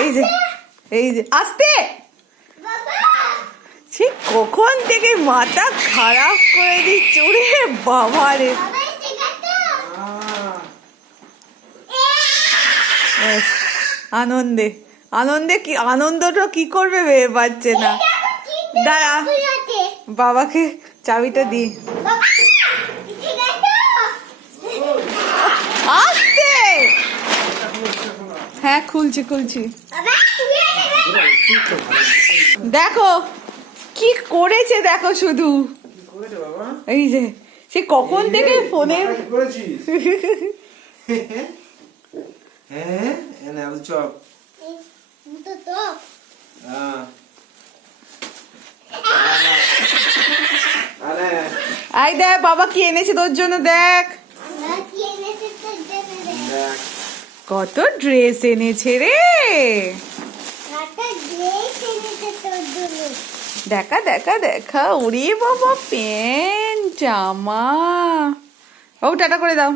এই যে এই যে আস্তে, সে কখন থেকে মাথা খারাপ করে দিচ্ছে ওরে বাবা রে। আনন্দে আনন্দে কি আনন্দটা কি করবে ভেবে পাচ্ছে না। দাঁড়া বাবাকে চাবিটা দি। আস্তে, হ্যাঁ খুলছি খুলছি। দেখো কি করেছে দেখো শুধু, এই যে সে কখন থেকে ফোনে আই দেখ বাবা কি এনেছে তোর জন্য, দেখ কত ড্রেস এনেছে রে। দেখা দেখা দেখা, ওরে বাবা প্যান্ট জামা। ও টাটা করে দাও।